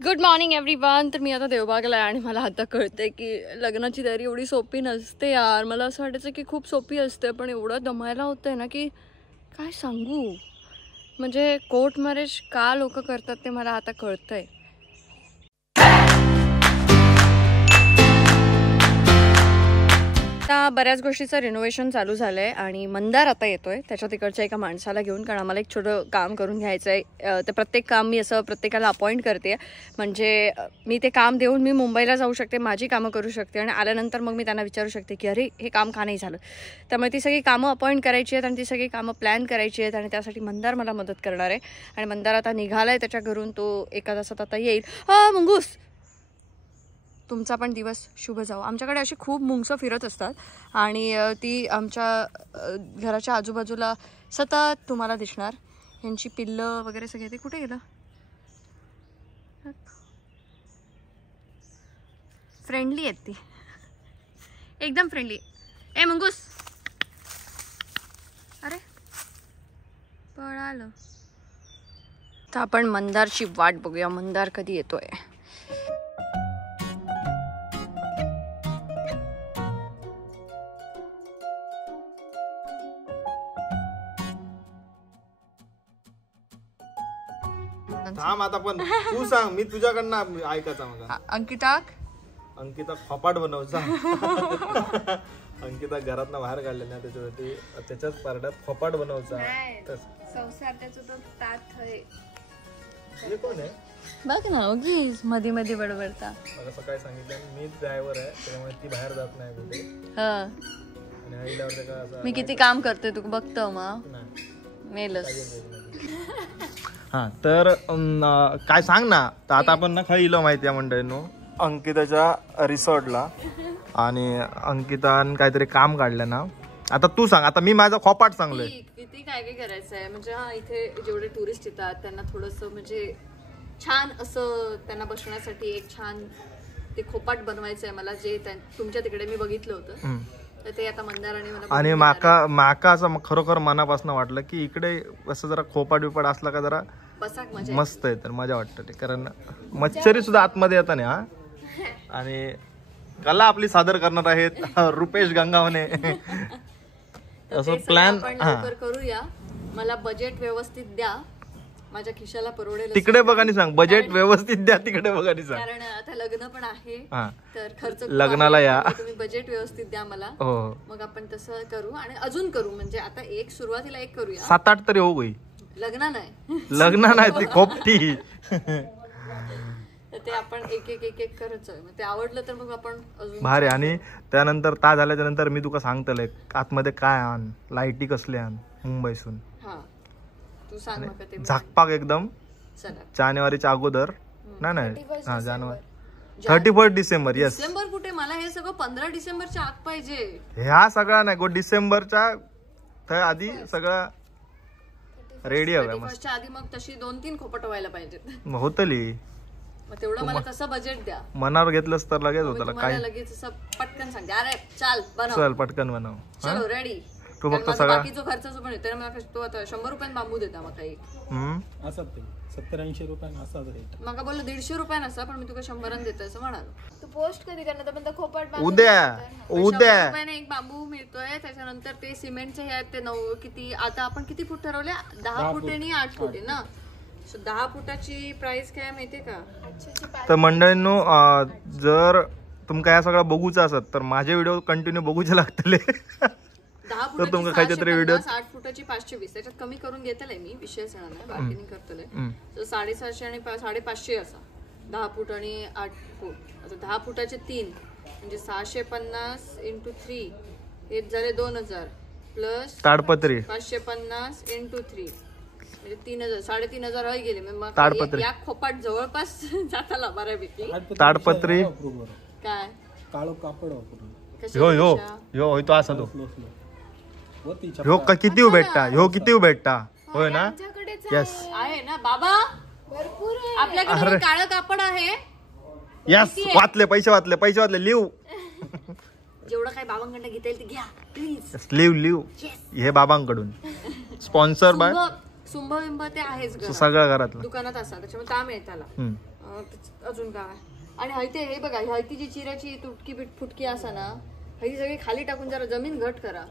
Good morning everyone. तर मी आता देवबागला आहे आणि मला आता कळतंय की लग्नाची तयारी एवढी सोपी नसते यार. मला असं वाटायचं की खूप सोपी असते, पण एवढं दमायला होतंय ना की काय सांगू. म्हणजे कोर्ट मॅरेज का लोक करतात ते मला आता कळतंय. आता बऱ्याच गोष्टीचं रिनोव्हेशन चालू झालं आहे आणि मंदार आता येतोय त्याच्या तिकडच्या एका माणसाला घेऊन, कारण आम्हाला एक छोटं काम करून घ्यायचं आहे. ते प्रत्येक काम मी असं प्रत्येकाला अपॉइंट करते, म्हणजे मी ते काम देऊन मी मुंबईला जाऊ शकते, माझी कामं करू शकते आणि आल्यानंतर मग मी त्यांना विचारू शकते की अरे हे काम का नाही झालं. त्यामुळे ती सगळी कामं अपॉइंट करायची आहेत आणि ती सगळी कामं प्लॅन करायची आहेत आणि त्यासाठी मंदार मला मदत करणार आहे. आणि मंदार आता निघाला आहे त्याच्या घरून, तो एका तासात आता येईल. मुंगूस, तुमचा पण दिवस शुभ जाऊ. आमच्याकडे अशी खूप मुंगसं फिरत असतात आणि ती आमच्या घराच्या आजूबाजूला सतत तुम्हाला दिसणार. यांची पिल्लं वगैरे सगळे ते कुठे गेलं. फ्रेंडली आहेत ती, एकदम फ्रेंडली. ए मुंगूस, अरे पळालं. तर आपण मंदारची वाट बघूया, मंदार कधी येतोय. थांब आता, पण तू सांग, मी तुझ्याकडनं ऐकायचा. मला अंकिता खोपाट बनवचा. अंकिता घरातनं बाहेर काढले ना, त्याच्यासाठी त्याच्याच पार्टात खोपाट बनवचा. कोण आहे बघ ना, उगीच मध्ये मध्ये बडबडता. मला सकाळी सांगितलं मी ड्रायव्हर आहे, त्यामुळे ती बाहेर जात नाही कुठे. मी किती काम करतोय तू बघतो मग मेलच. हा तर काय सांग ना. तर आता आपण ना खाली इलो माहिती आहे मंडळींनो अंकिताच्या रिसॉर्टला, आणि अंकितान काहीतरी काम काढलं ना. आता तू सांग, आता मी माझा खोपाट सांगलोय किती काय काय करायचं आहे. म्हणजे इथे जेवढे टुरिस्ट येतात त्यांना थोडंसं म्हणजे छान असं त्यांना बसण्यासाठी एक छान ते खोपाट बनवायचं आहे मला, जे तुमच्या तिकडे मी बघितलं होतं. तर ते आता मंदाराने मला आणि माका असं खरोखर मनापासून वाटलं की इकडे असं जरा खोपाट बिपाट असला का जरा मस्त आहे, तर मजा वाटतं ते. कारण मच्छरी सुद्धा आतमध्ये येतात ना. आणि कला आपली सादर करणार आहेत रुपेश गंगावणे. असं प्लॅन करूया. मला बजेट व्यवस्थित द्या, माझ्या खिशाला परवडेल तिकडे बघा आणि सांग. बजेट व्यवस्थित द्या तिकडे बघा आणि सांग, कारण आता लग्न पण आहे तर खर्च लग्नाला या. तुम्ही बजेट व्यवस्थित द्या मला, मग आपण तसं करू आणि अजून करू. म्हणजे आता एक सुरुवातीला एक करूया, 7-8 तरी होऊ गई. लग्न नाही ती खोपटी. ते आपण एक एक करत जाऊ. ते आवडलं तर मग आपण अजून भारी. आणि त्यानंतर ता झाल्याच्या नंतर मी तुका सांगतलंय आतमध्ये काय आण, लाईटी कसले आण मुंबईसून. झाकपाक एकदम जानेवारीच्या अगोदर. नाही जानेवारी 31 डिसेंबर. येस, डिसेंबर कुठे, मला हे सगळं 15 डिसेंबरच्या आत पाहिजे. ह्या सगळा नाही गो, डिसेंबरच्या आधी सगळं रेडी हवं. मग आधी मग तशी 2-3 खोपट व्हायला पाहिजेत. होतली मग तेवढं मला तसं बजेट द्या. मनावर घेतलंस तर लगेच होतं. काय लगेच असं पटकन सांगते, अरे चल पटकन बनव. चलो रेडी. तू फक्त सगळा बाकीचा खर्च पण येतो मला. तो आता 100 रुपयान बांबू देता मग काही असं 70-80 रुपयान असा रेट. मग बोललो 150 रुपयान असा, पण मी तुला 100 देतो असं म्हणालो. तू पोस्ट कधी करणार तर खोपाट उद्या 100 रुपयाने एक बांबू मिळतोय. त्याच्यानंतर ते सिमेंटचे हे आहेत ते 9 किती, आता आपण किती फूट ठरवले, 10 फूट आणि 8 फूट ना. 10 फुटाची प्राइस काय माहितीये का. तर मंडळींनो, जर तुमका या सगळं बघूचं असत तर माझे व्हिडिओ कंटिन्यू बघूचे लागतले. 10 फुटाची 8 फुटाची 520, त्याच्यात कमी करून घेतलंय मी, विषयच नाही, बार्गेनिंग करतलंय. 750 आणि 550 असा 10 फूट आणि 8 फूट. आता 10 फुटाचे 3 म्हणजे 650 × 3 हे झाले 2000 प्लस ताडपत्री 550 × 3 म्हणजे 3000, 3500 होई गेले. मग ताडपत्री या खोपाट जवळपास जाताला बऱ्यापैकी. ताडपत्री काय काळो कापड ह्यो तो असा तो ह्यो किती भेटता, ह्यो किती भेटता, होय ना. यस आहे ना बाबा, भरपूर आपल्याकडे काळं कापड आहे. यस, वाचले पैसे वाचले लिव. जेवढं काही बाबांकडे घेता येईल ते घ्या प्लीज. लिव हे बाबांकडून स्पॉन्सर बाय सुंभ ते आहेच सगळ्या घरातलं दुकानात असा, त्याच्यामुळे काम आहे त्याला. अजून काय आणि हयते हे बघा हयती जी चिऱ्याची तुटकी फुटकी असा ना हयती सगळी खाली टाकून जरा जमीन घट करा.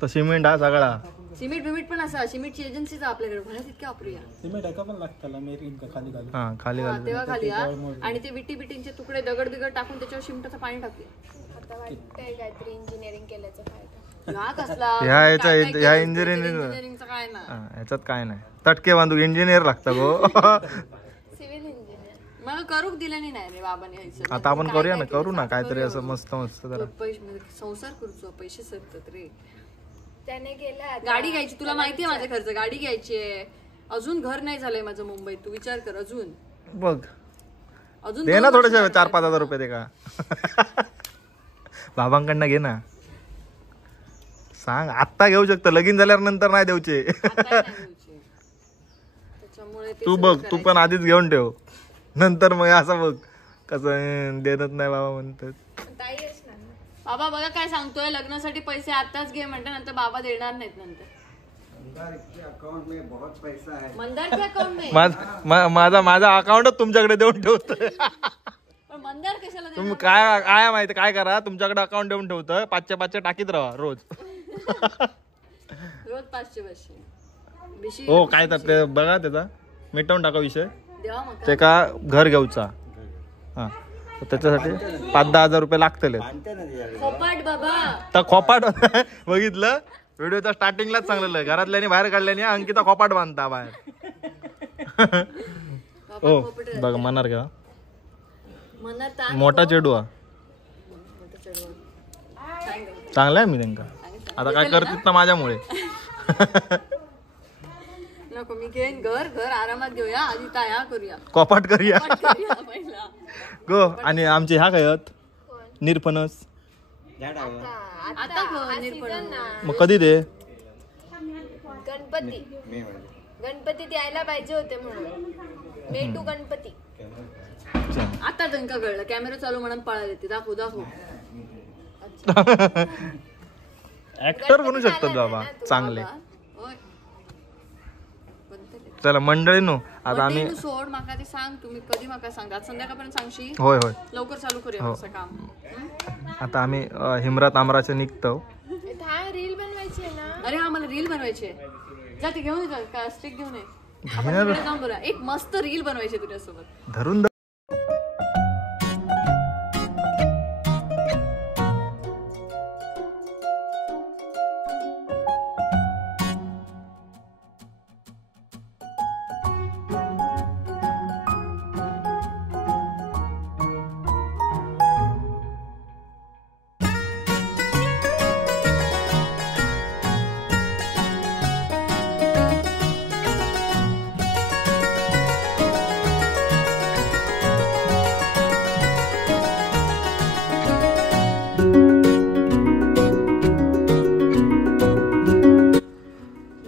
तर सिमेंट हा सगळा सिमेंट बिमेंट पण असा सिमेंटची एजन्सीचा आपल्याकडे म्हणा तितके वापरूया. सिमेंट एका पण लागताला मेरी खाली खाली हा खाली हा, तेव्हा खाली हा आणि ते विटी बिटींचे तुकडे दगड बिगड टाकून त्याच्यावर शिमटाचं पाणी टाकूया. आता वाटतंय काहीतरी इंजिनिअरिंग केल्याचा फायदा. हा कसला ह्या इंजिनिअरिंगचं काय ना ह्याच्यात काय नाही. तटके बांधू इंजिनियर लागतं गो. सिव्हिल इंजिनियर मला करूक दिल्याने नाही रे बाबाने ह्याचं. आता आपण करूया ना करू ना काहीतरी असं मस्त मस्त जरा. पैसे संसार करूचो पैसे सरतात रे. त्याने केला गाडी घ्यायची तुला माहितीये माझा खर्च गाडी घ्यायची आहे. अजून घर नाही झालंय माझं मुंबईत तू विचार कर अजून बघ अजून दे ना थोडेसे 4-5 हजार रुपये दे का. बाबांकडनं घे ना सांग आत्ता घेऊ शकतो लगीन झाल्यावर नंतर नाही देऊचे. त्याच्यामुळे तू बघ तू पण आधीच घेऊन ठेव नंतर मग असं बघ कसं देत नाही बाबा म्हणतात. ताई असणार ना. बाबा बघा काय सांगतोय लग्नासाठी पैसे आताच घे म्हणते नंतर बाबा देणार नाहीत नंतर. मंदार के अकाउंट में माझा अकाउंटच तुमच्याकडे देऊन ठेवतोय. पण मंदार कशाला तुम्ही काय काय माहिती काय करा तुमच्याकडे अकाउंट देऊन ठेवतोय 500 टाकीत राहा रोज. रोज 500 हो काय तर ते बघा त्याचा मिटवून टाका विषय. देवा मग ते का घर घेऊचा हा त्याच्यासाठी 5-10 हजार रुपये लागतले. खोपाट बाबा तर खोपाट बघितलं व्हिडिओच्या स्टार्टिंगलाच सांगलेलं घरातल्यानी बाहेर काढल्याने अंकिता खोपाट बांधता बाहेर. हो बघ मनार का मनार मोठा चेडू हा चांगला आहे मी त्यांना आता काय करतात ना माझ्यामुळे. नको मी घेईन घर आरामात घेऊया आधी तया करूया कोपाट करूया पहिला गो. आणि आमचे ह्या काय आहेत निरफणस आता मग कधी दे गणपती द्यायला पाहिजे होते म्हणून मे टू गणपती. आता त्यांना कळलं कॅमेरा चालू म्हणून पळाले ते दाखवू ऍक्टर बनू शकतात बाबा चांगले. होय चला मंडळीनो आता आम्ही तू सोड माका ते सांग तुम्ही कधी माका सांगा आज संध्याकाळपर्यंत सांगशी. होय होय लवकर चालू करूया असं काम. आता आम्ही हिमरा तामराचे निघतो. रील बनवायची आहे ना. अरे हा मला रील बनवायची आहे जा ते घेऊन ये स्टिक घेऊन ये आपण तिकडे जाऊन बघूया एक मस्त रील बनवायची तुझ्यासोबत धरून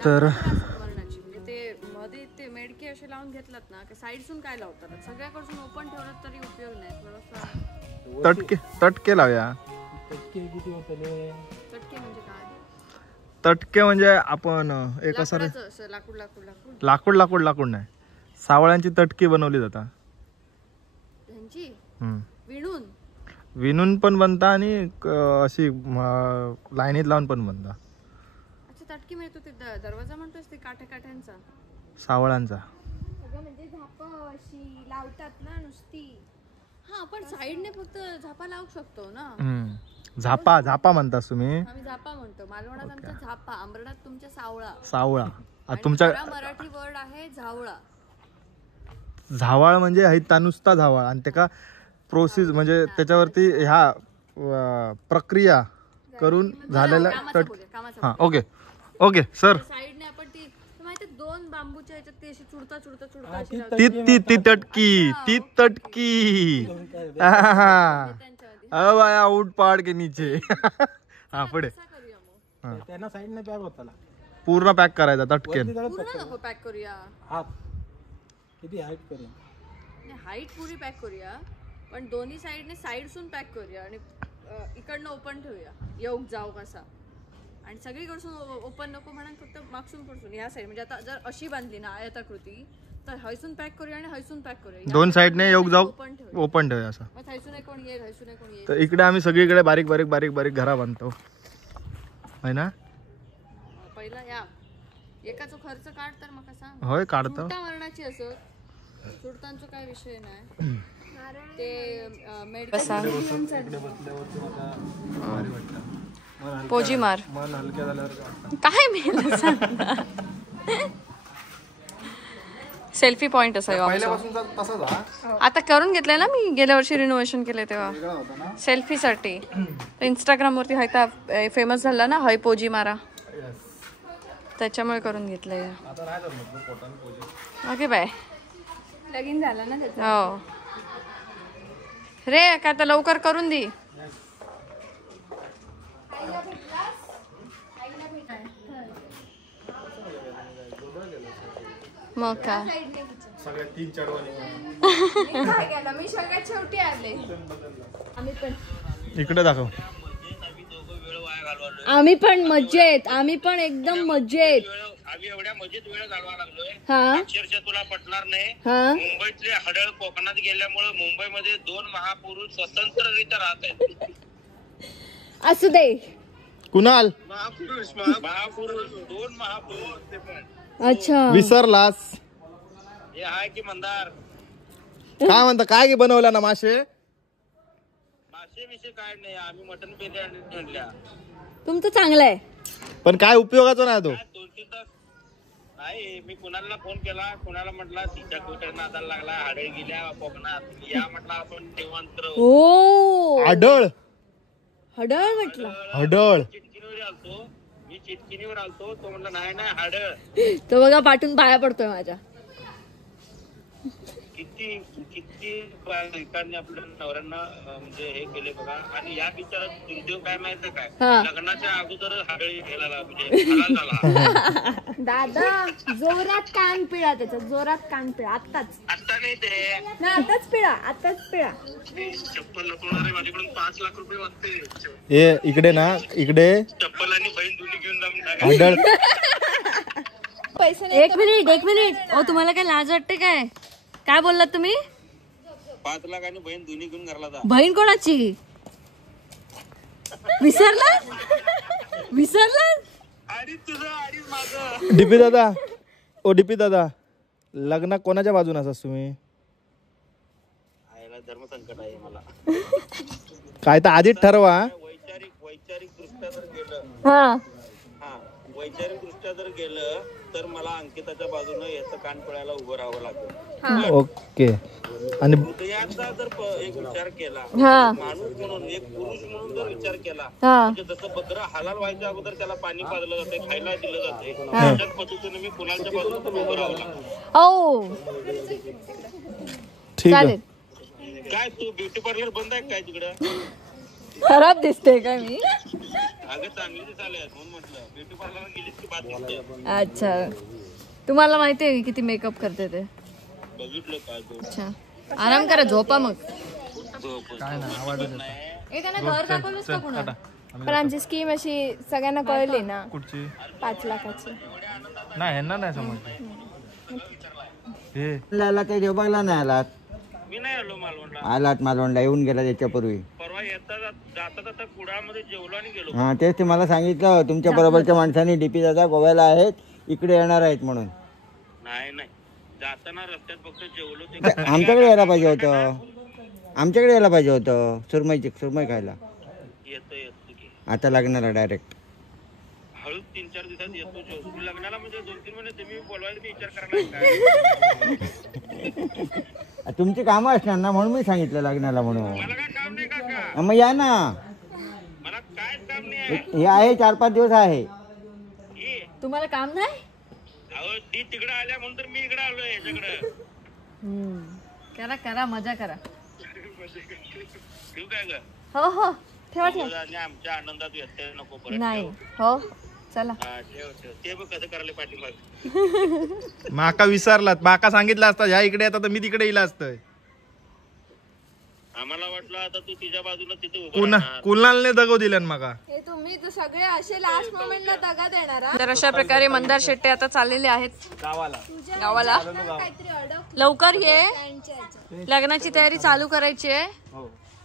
तर म्हणजे ते मध्ये ते मेडके असे लावून घेतलात ना साईडसून काय लावतात सगळ्याकडून ओपन ठेवलं तरी उपयोग नाही थोडासा तटके लावूया. टक्के किती होतले. चटके म्हणजे काय तटके म्हणजे आपण एक असं लाकडाचं असं लाकूड लाकूड नाही सावळ्यांची तटकी बनवली जातात. त्यांची विणून विणून पण बनता आणि अशी लाईनीत लावून पण बनता. अच्छा तटकी मिळतो ते दरवाजा म्हणतोस ते काठ्यांचा सावळांचा म्हणजे झाप अशी लावतात ना नुसती. हा पण साईडने फक्त झापा लावू शकतो ना. झापा म्हणतास तुम्ही. आम्ही झापा म्हणतो मालवणात आमचा झापा आंबरडात तुमच्या सावळा आणि तुमच्या मराठी वर्ड आहे झावळा. झावाळ म्हणजे नुसता झावाळ आणि त्याका प्रोसेस म्हणजे त्याच्यावरती ह्या प्रक्रिया करून झालेला हा ओके ओके सर. साईडने आपण ती माहिती 2 बांबूच्या ह्याच्यात ती अशी चुडता ती तटकी बाया उठ पाड के नीचे. हा पुढे त्यांना साईडने पॅक होताला पूर्ण पॅक करायचा तटकेन. पूर्ण नको पॅक करूया हात किती हाईट करूया हाईट पुरी पॅक करूया पण दोन्ही साईडने साईडसून पॅक करूया आणि इकडनं ओपन ठेवूया येऊ जाऊ कसा आणि सगळीकडसून ओपन नको म्हणून फक्त मागसून पडसून ह्या साईड म्हणजे आता जर अशी बांधली ना आयताकृती तर हैसून पॅक करूया आणि हैसून पॅक करूया. दोन साईडने येऊ जाऊ ओपन ठेवूया. ओपन ठेवूया असं. मग हैसून एक कोण येईल, हैसून एक कोण येईल. तर इकडे आम्ही सगळीकडे बारीक बारीक बारीक बारीक घरा बांधतो है ना. पहिला या एकाचा खर्च काढ तर मग कसा होय काढतो. सुट्टा मरणाची असं सुडतांचा काय विषय नाही. ते पोजी मार मन हलक्या झाल्यावर काय मी सेल्फी पॉइंट असा पहिल्यापासून तसाच आता करून घेतलंय ना मी. गेल्या वर्षी रिनोव्हेशन केलंय तेव्हा सेल्फीसाठी. इंस्टाग्राम वरती हयता फेमस झाला ना हय पोजी मारा, त्याच्यामुळे करून घेतलंय. Okay bye. लगीन झालं ना त्याचं. हो रे काय तर लवकर करून दे. मग काय सगळ्या 3 चढवानी मी सगळ्यात शेवटी आले. इकडे दाखव. आम्ही पण मजेत, आम्ही पण एकदम मजेत. आम्ही एवढ्या मजेत वेळ घालवा लागलोय हा अक्षरशः तुला पटणार नाही. हा मुंबईतले हडळ कोकणात गेल्यामुळे मुंबईमध्ये 2 महापुरुष स्वतंत्ररित्या राहत आहेत. असू दे. कुणाल महापुरुष 2 महापुरुष ते पण. अच्छा विसरलास. हे आहे की मंदार काय म्हणता काय की बनवला ना मासे. मासे विषय काय नाही. आम्ही मटन बिर्याणी आणल्या. तुमचं चांगलं आहे पण काय उपयोगाचा नाही तो. 2-3 तास नाही. मी कुणाला फोन केला, कुणाला म्हटला तिच्या कुठे नादाला लागला, हडळ गेल्या कोकणात या म्हटलं आपण निवांत राहू. ओ आढळ हडळ म्हटलं. हडळ चिटकीवर आलतो मी, चिटकीवर आलतो. तो म्हणला नाही नाही हडळ. तो बघा पाठून पाया पडतोय माझ्या. किती बायकांनी आपल्या नवऱ्यांना म्हणजे हे केले बघा. आणि या विचारात दुर्दैव काय माहिती काय, हा. लग्नाच्या अगोदर हडळी घ्यायला म्हणजे हलाल झाला. दादा जोरात कान पिळा, त्याचा जोरात कान पिळा आत्ताच. आता नाही ते ना आताच पिळा, आताच पिळा. चप्पल लपवणारे माझ्याकडून 5 लाख रुपये वागते. ए इकडे ना इकडे चप्पल आणि बहीण दोन्ही घेऊन जाऊन टाका. आढळ पैसे एक मिनिट ओ तुम्हाला काय लाज वाटते काय. काय बोललात तुम्ही. 5 लाख आणि बहीण दोन्ही घेऊन घरला जा. बहीण कोणाची विसरला आणि तुझं आणि माझं. डीपी दादा ओ डीपी दादा लग्न कोणाच्या बाजूने असतात तुम्ही. आईला धर्मसंकट आहे मला. काय तर आधीच ठरवा. वैचारिक दृष्ट्या जर गेलं हा वैचारिक दृष्ट्या जर गेलं तर मला अंकिताच्या बाजूनं याचं कान पिळायला उभं राहावं लागेल. ओके. आणि हृदयाचा जर एक विचार केला, हा माणूस म्हणून एक पुरुष म्हणून जर विचार केला, हा म्हणजे जसं बकरं हलाल व्हायच्या अगोदर त्याला पाणी पाजलं जाते, खायला दिलं जाते, त्याच्याच पद्धतीने मी कुणाच्या बाजूनं तर उभं राहावं लागेल. ओ ठीक आहे. चालेल. काय तू ब्युटी पार्लर बंद आहे काय तिकडं. खराब दिसते काय मी. अगं चांगली दिसायला म्हणून म्हटलं ब्युटी पार्लर गेलीस की बात दिसते. अच्छा तुम्हाला माहिती आहे किती मेकअप करते ते. बघितलं काय तू. अच्छा आराम करा, झोपा मग. काय नाही आवाज ए त्यांना घर दाखवलंस का पुन्हा. पण आमची स्कीम अशी सगळ्यांना कळली ना, कुठची 5 लाखाची. नाही ह्यांना नाही समजलं. हे ते देवबागला नाही आलात. मी नाही आलो मालवणला. आलात मालवणला, येऊन गेला त्याच्यापूर्वी. परवा येता जाता जाता कुडामध्ये जेवलो आणि गेलो. हा तेच ते मला सांगितलं तुमच्या बरोबरच्या माणसांनी डीपी दादा गोव्याला आहेत, इकडे येणार आहेत म्हणून. नाही नाही जाताना रस्त्यात फक्त जेवलो. ते आमच्याकडे यायला पाहिजे होतं, आमच्याकडे यायला पाहिजे होतं सुरमई खायला. येतो की आता लग्नाला डायरेक्ट. हळूच 3-4 दिवसात येतो जेवतो. लग्नाला म्हणजे 2-3 महिने तुम्ही बोलवायला मी विचार करायला काय. तुमची कामं असणार ना म्हणून मी सांगितलं लग्नाला म्हणून. मला काय काम नाही काका. मग या ना, मला काय काम नाही. हे आहे 4-5 दिवस आहे. तुम्हाला काम नाही. अहो ती तिकडे आल्या म्हणून तर मी इकडे आलोय याच्याकडे. करा करा मजा करा. ठेवू काय ग. हो हो ठेवा ठेवा. आणि आमच्या आनंदात व्यत्यय नको परत. नाही हो चला. हा ठेव ठेव. ते बघ कसं करायला पाठीमाग. माका विसरलात. माका सांगितलं असतं ह्या इकडे येतात तर मी तिकडे येईल असतं. आम्हाला वाटलं आता तू तिच्या बाजूला तिथे उभं राहणार. कुणालने दगो दिल्यान माका. हे तुम्ही तर सगळे असे लास्ट मोमेंटला दगा देणार हा? तर अशा प्रकारे मंदार शेट्टे आता चाललेले आहेत गावाला. काहीतरी अडक लवकर ये, त्यांच्या ह्याच्यात. लग्नाची तयारी चालू करायची आहे.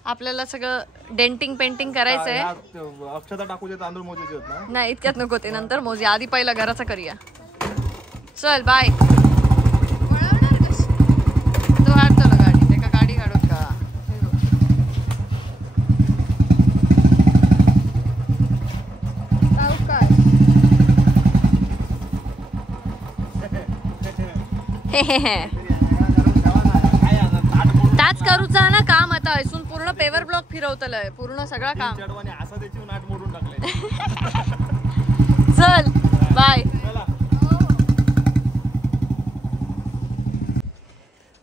आपल्याला सगळं डेंटिंग पेंटिंग करायचंय. अक्षता टाकूचे तांदूळ मोजायचे होत ना. नाही इतक्यात नको ते, नंतर मोजी. आधी पहिला घराचा करूया. चल बाय. तो हाडतो ना गाडी, ते का गाडी काढून का सावकाश. ताच करूचा ना काम. आता इथून पूर्ण पेवर ब्लॉक फिरवतलंय, पूर्ण सगळं काम. असं त्याची नाट मोडून टाकले. चल बाय.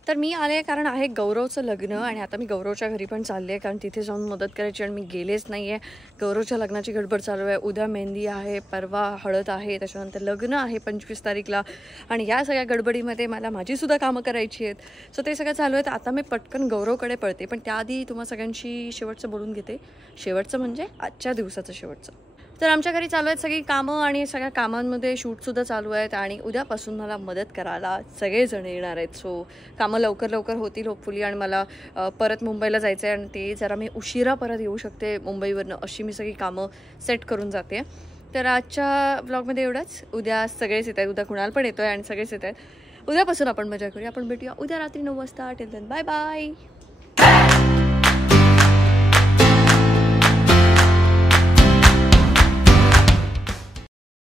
तर मी आले कारण आहे गौरवचं लग्न आणि आता मी गौरवच्या घरी पण चालले आहे कारण तिथे जाऊन मदत करायची आणि मी गेलेच नाही आहे. गौरवच्या लग्नाची गडबड चालू आहे. उद्या मेहंदी आहे, परवा हळद आहे, त्याच्यानंतर लग्न आहे 25 तारीखला आणि या सगळ्या गडबडीमध्ये मला माझीसुद्धा कामं करायची आहेत. सो ते सगळं चालू आहे. तर आता मी पटकन गौरवकडे पळते, पण त्याआधी तुम्हा सगळ्यांशी शेवटचं बोलून घेते. शेवटचं म्हणजे आजच्या दिवसाचं शेवटचं. तर आमच्या घरी चालू आहेत सगळी कामं आणि सगळ्या कामांमध्ये शूटसुद्धा चालू आहेत आणि उद्यापासून मला मदत करायला सगळेजण येणार आहेत. सो कामं लवकर लवकर होतील होपफुली आणि मला परत मुंबईला जायचं आहे आणि ते जरा मी उशिरा परत येऊ शकते मुंबईवरनं, अशी मी सगळी कामं सेट करून जाते. तर आजच्या व्लॉगमध्ये एवढंच. उद्या सगळेच येत आहेत, उद्या कुणाल पण येतो आहे आणि सगळेच येत आहेत. उद्यापासून आपण मजा करूया. आपण भेटूया उद्या रात्री 9 वाजता. Till then bye bye.